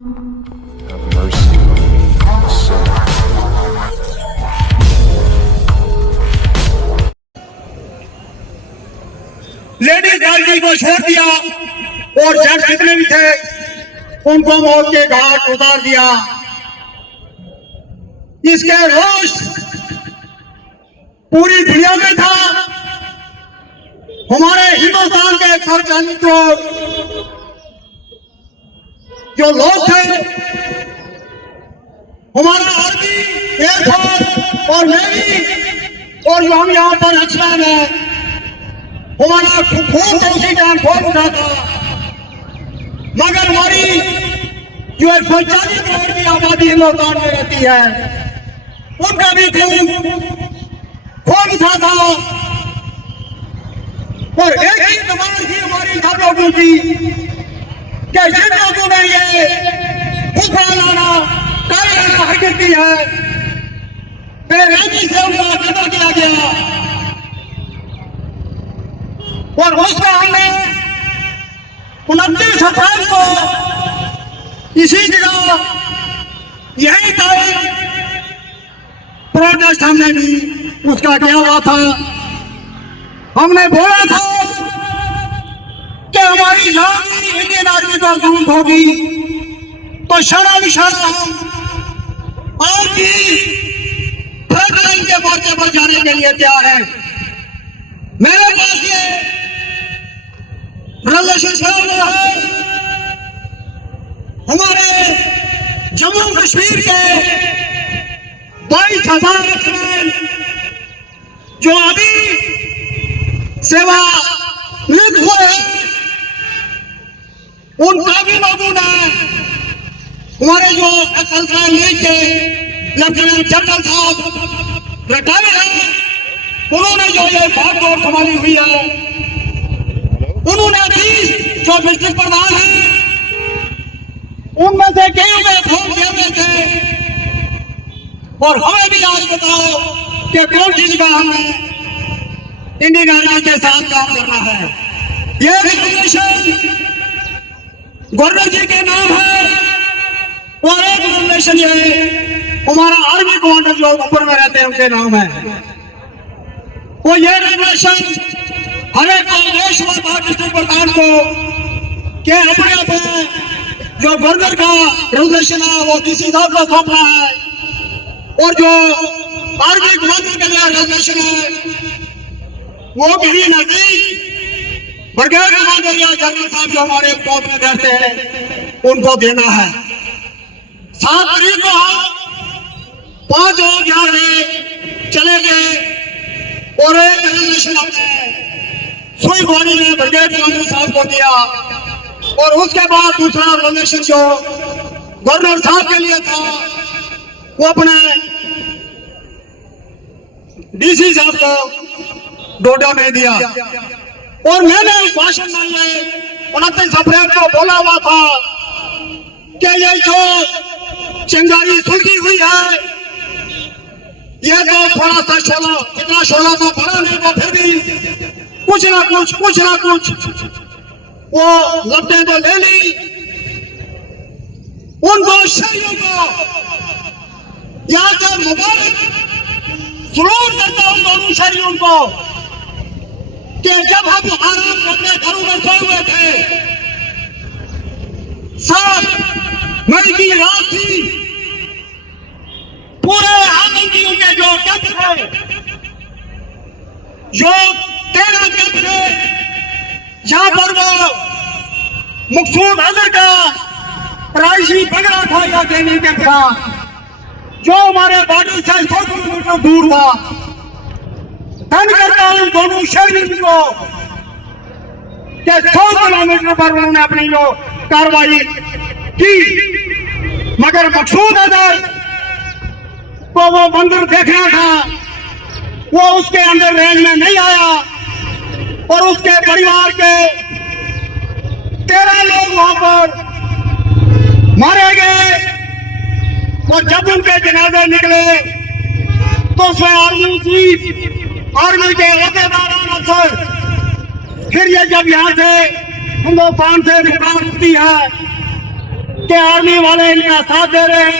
Have mercy on me, a sinner. Ladies party को छोड़ दिया और जेंट्स जितने भी थे उनको मौत के घाट उतार दिया। इसके रोष पूरी दुनिया में था। हमारे हिंदुस्तान के खर्चानी जो लोग थे, हमारा आर्मी, एयरफोर्स और नेवी और जो हम यहाँ पर एक्समैन है, हमारा खून तो उसी टाइम खोल उठा था। मगर हमारी जो 140 करोड़ की आबादी हिंदुस्तान में रहती है, उनका भी खून खोल उठा था। और एक ही डिमांड थी हमारी सब लोगों की कि जिन लोगों ने ये फुसलाना हरकत की है, बेरहमी से उनका कत्ल किया गया। और उसमें हमने 29 अप्रैल को इसी जगह यही टाइम प्रोटेस्ट हमने भी उसका किया हुआ था। हमने बोला था कि हमारी जान इंडियन आर्मी को जरूरत होगी तो शरा विशाला हम आज भी फ्रंट लाइन के मोर्चे पर जाने के लिए तैयार है। मेरे पास ये रेजोल्यूशन है हमारे जम्मू कश्मीर के 22,000 जो अभी सेवा नियुक्त हुए हैं, उन काफी लोगों ने हमारे जो एक्सल लीग के लेफ्टिनेंट जनरल साहब रिटायर हैं, उन्होंने जो ये भागदौड़ संभाली हुई है, उन्होंने 20 जो डिस्ट्रिक्ट प्रधान हैं उनमें से कई में फोन किए हुए थे। और हमें भी आज बताओ कि कौन सी जगह हमें इंडियन आर्मी के साथ काम करना है। ये रिकमेंडेशन गवर्नर जी के नाम है और एक रिकमेंडेशन ये हमारा आर्मी कमांडर जो ऊपर में रहते हैं उनके नाम है। वो ये रिकमेंडेशन हमें आदेश हुआ था डिस्ट्रिक्ट प्रधान को कि अपने अपने जो गवर्नर का रेजोल्यूशन है वो डीसी साहब को सौंपना है, और जो आर्मी कमांडर के लिए रेजोल्यूशन है वो कहीं नजदीक ब्रिगेड कमांडर या जनरल साहब जो हमारे टॉप में रहते हैं उनको देना है। 7 तारीख को हम 5 लोग यहाँ से चले गए और एक रेजोल्यूशन हमने सुई वाणी ने ब्रिगेड कमांडर साहब को दिया, और उसके बाद दूसरा रेजोल्यूशन जो गवर्नर साहब के लिए था वो अपने डीसी साहब को डोडा में दिया। और मैंने उस भाषण में 29 अप्रैल को बोला हुआ था कि ये जो चिंगारी सुलगी हुई है, ये तो थोड़ा सा शोला, इतना शोला तो बड़ा नहीं, तो फिर भी कुछ ना कुछ वो लपटें तो ले ली। उन दो शहरियों को यहाँ से मुबारक जरूर करता हूं, दोनों शहरियों को, कि जब हम आराम अपने घरों में सोए हुए थे, 7 मई की रात थी, पूरे आतंकियों के जो कैंप थे, जो 13 कैंप थे, जहां पर वो मकसूद अजहर का राइशी पकड़ा था या ट्रेनिंग कैंप था, जो हमारे बॉर्डर से 100 किलोमीटर दूर था। धन्य करता हूं दोनों शहरों को कि 100 किलोमीटर पर उन्होंने अपनी जो कार्रवाई की, मगर मकसूद अजहर को वो मंदिर देखना था, वो उसके अंदर रेंज में नहीं आया, और उसके परिवार के 13 लोग वहां पर मारे गए। और जब उनके जनाजे निकले तो उसमें आर्मी चीफ, आर्मी के अहदेदार अफसर, फिर ये जब यहाँ से हिंदुस्तान से रिपोर्ट होती है के आर्मी वाले इनका साथ दे रहे हैं,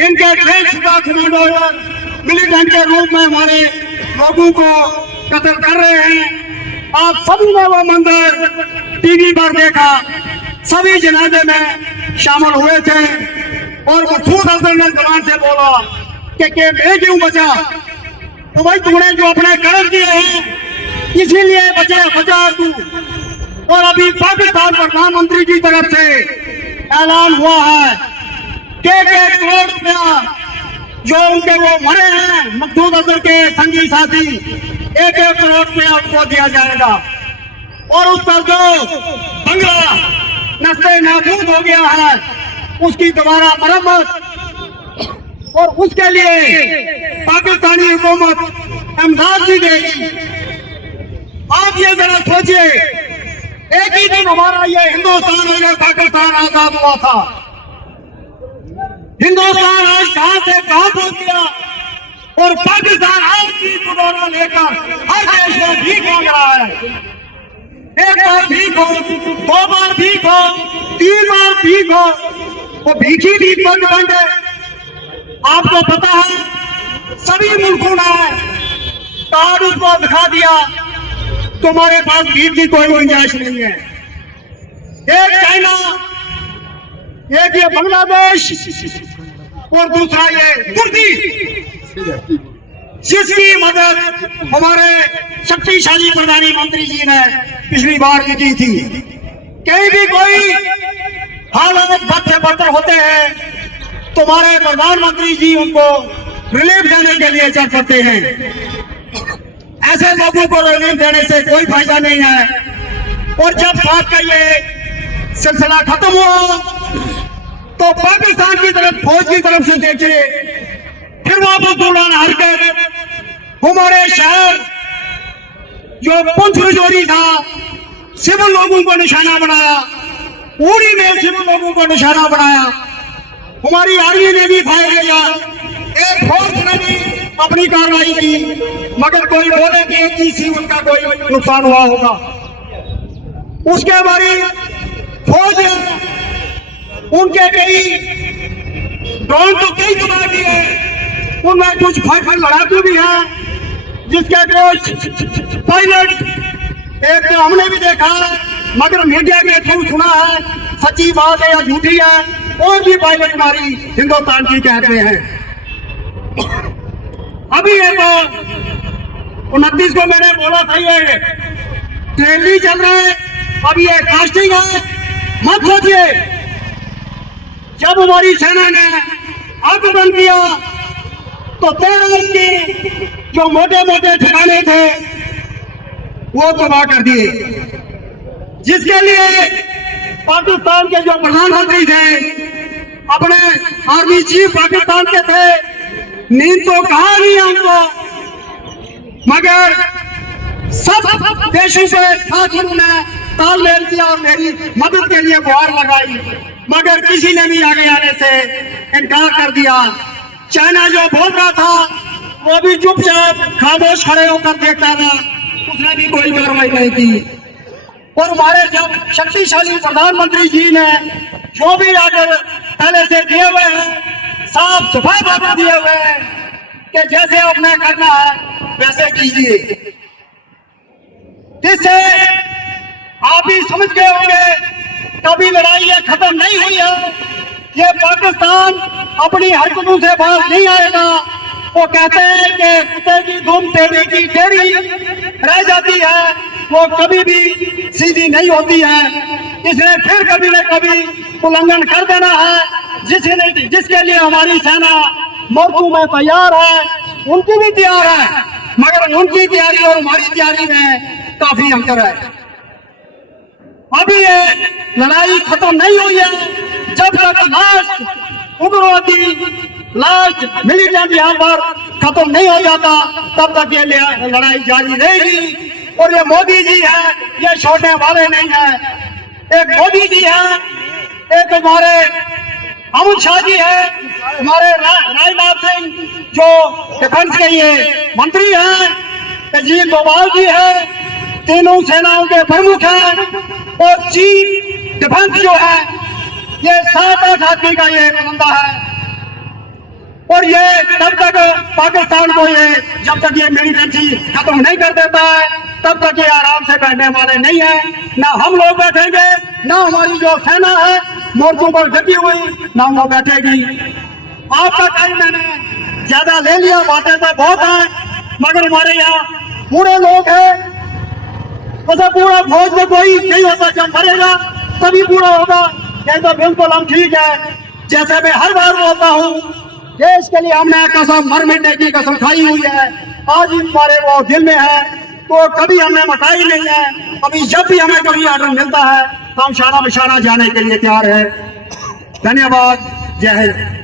इनके ट्रेन कमांडो मिलिटेंट के रूप में हमारे लोगों को कत्ल कर रहे हैं। आप सभी ने वो मंजर टीवी पर देखा, सभी जनाजे में शामिल हुए थे और मसूद अजहर ने जबान से बोला कि मैं क्यों बचा, तो भाई तुमने जो अपने कर्म किए हैं इसीलिए बचा तू। और अभी पाकिस्तान प्रधानमंत्री की तरफ से ऐलान हुआ है कि 1 करोड़ रुपया जो उनके वो मरे हैं मसूद अजहर के संगी साथी, 1 करोड़ रुपया उनको दिया जाएगा। और उस पर जो बंगला नस्ते नाबूद हो गया है उसकी दोबारा मरम्मत, और उसके लिए पाकिस्तानी हुकूमत इमदाद भी देगी। आप ये जरा सोचिए, एक ही दिन हमारा ये हिंदुस्तान और पाकिस्तान आजाद हुआ था। हिंदुस्तान आज कहां से कहां पहुंच गया, और पाकिस्तान आज भी दोबारा लेकर हर देश में भीख मांग रहा है। 1 बार भीख हो, 2 बार भीख हो, 3 बार भीख हो, वो भीखी भीख बंद है। आपको पता है सभी मुल्कों ने कार्ड उसको दिखा दिया, तुम्हारे पास भीख की कोई गुंजाइश नहीं है। एक चाइना, एक ये बांग्लादेश और दूसरा ये तुर्की, जिसकी मदद हमारे शक्तिशाली प्रधानमंत्री जी ने पिछली बार की थी। कहीं भी कोई हालात बद से बदतर होते हैं तुम्हारे प्रधानमंत्री जी उनको रिलीफ देने के लिए चल पड़ते हैं। ऐसे लोगों को रिलीफ देने से कोई फायदा नहीं है। और जब बात का ये सिलसिला खत्म हुआ तो पाकिस्तान की तरफ फौज की तरफ से देखिए, फिर वापस दौड़ान हरकत हमारे शहर जो पुंछ रजौरी था सिविल लोगों को निशाना बनाया, उड़ी में सिविल लोगों को निशाना बनाया। हमारी आर्मी ने भी फायर किया, एक फौज ने भी अपनी कार्रवाई की, मगर कोई बोले कि एक ही सी उनका कोई नुकसान हुआ होगा। उसके हमारी फौज उनके कई ड्रोन तो कई तबाह किए, उनमें कुछ फाइटर लड़ाकू भी हैं जिसके कुछ पायलट एक तो हमने भी देखा है, मगर मीडिया के थ्रू सुना है, सच्ची बात है या झूठी है। और भी पायलट हमारी हिंदुस्तान की कहते हैं। अभी ये तो 29 को मैंने बोला था ये ट्रेनिंग चल रहा है, अभी ये कास्टिंग है। मत सोचिए, जब हमारी सेना ने आग बंद किया तो 13 की जो मोटे मोटे ठिकाने थे वो तबाह कर दिए, जिसके लिए पाकिस्तान के जो प्रधानमंत्री थे, अपने आर्मी चीफ पाकिस्तान के थे, नींद तो कहा नहीं हमको, मगर सब देशों से साथ उन्होंने तालमेल किया और मेरी मदद के लिए गुहार लगाई, मगर किसी ने भी आगे आने से इनकार कर दिया। चाइना जो बोल रहा था वो भी चुपचाप खामोश खड़े होकर देखता था, उसने भी कोई कार्रवाई नहीं की। और हमारे जब शक्तिशाली प्रधानमंत्री जी ने जो भी आर्डर पहले से दिए हुए हैं, साफ सफाई आर्डर दिए हुए हैं कि जैसे आपने करना है वैसे कीजिए। जिससे आप ही समझ गए होंगे कभी लड़ाई ये खत्म नहीं हुई है। ये पाकिस्तान अपनी हरकतों से बाहर नहीं आएगा। वो कहते हैं कि कुत्ते की धूम टेढ़ी की टेढ़ी रह जाती है, वो कभी भी सीधी नहीं होती है। इसने फिर कभी न कभी उल्लंघन कर देना है, जिसके लिए हमारी सेना मरकू में तैयार है, उनकी भी तैयार है, मगर उनकी तैयारी और हमारी तैयारी में काफी अंतर है। अभी ये लड़ाई खत्म नहीं हुई है। जब तक लास्ट उग्रवादी लास्ट मिलिटेंट यहाँ पर खत्म नहीं हो जाता तब तक ये लड़ाई जारी रहेगी। और ये मोदी जी है, ये छोड़ने वाले नहीं है। एक मोदी जी है, एक हमारे अमित शाह जी है, हमारे राजनाथ सिंह जो डिफेंस के ये मंत्री हैं, अजीत डोभाल जी है, तीनों सेनाओं के प्रमुख हैं। और चीफ डिफेंस जो है ये 7-8 आदमी का ये बंदा है, और ये तब तक पाकिस्तान को ये जब तक ये मिलिटेंसी खत्म नहीं कर देता है तब तक ये आराम से बैठने वाले नहीं है। ना हम लोग बैठेंगे, ना हमारी जो सेना है मोर्चों पर डटी हुई, ना वो बैठेगी। आपका टाइम मैंने ज्यादा ले लिया, बातें तो बहुत है, मगर हमारे यहाँ पूरे लोग हैं। तो पूरा फौज में कोई नहीं होता, जब मरेगा तभी पूरा होगा। ये तो बिल्कुल हम ठीक है, जैसे मैं हर बार बोलता हूँ, देश के लिए हमने कसम मर मिटने की कसम खाई हुई है, आज भी हमारे वो दिल में है, तो कभी हमने मटाई नहीं है। अभी जब भी हमें कभी ऑर्डर मिलता है तो हम शाना बिशाना जाने के लिए तैयार है। धन्यवाद, जय हिंद।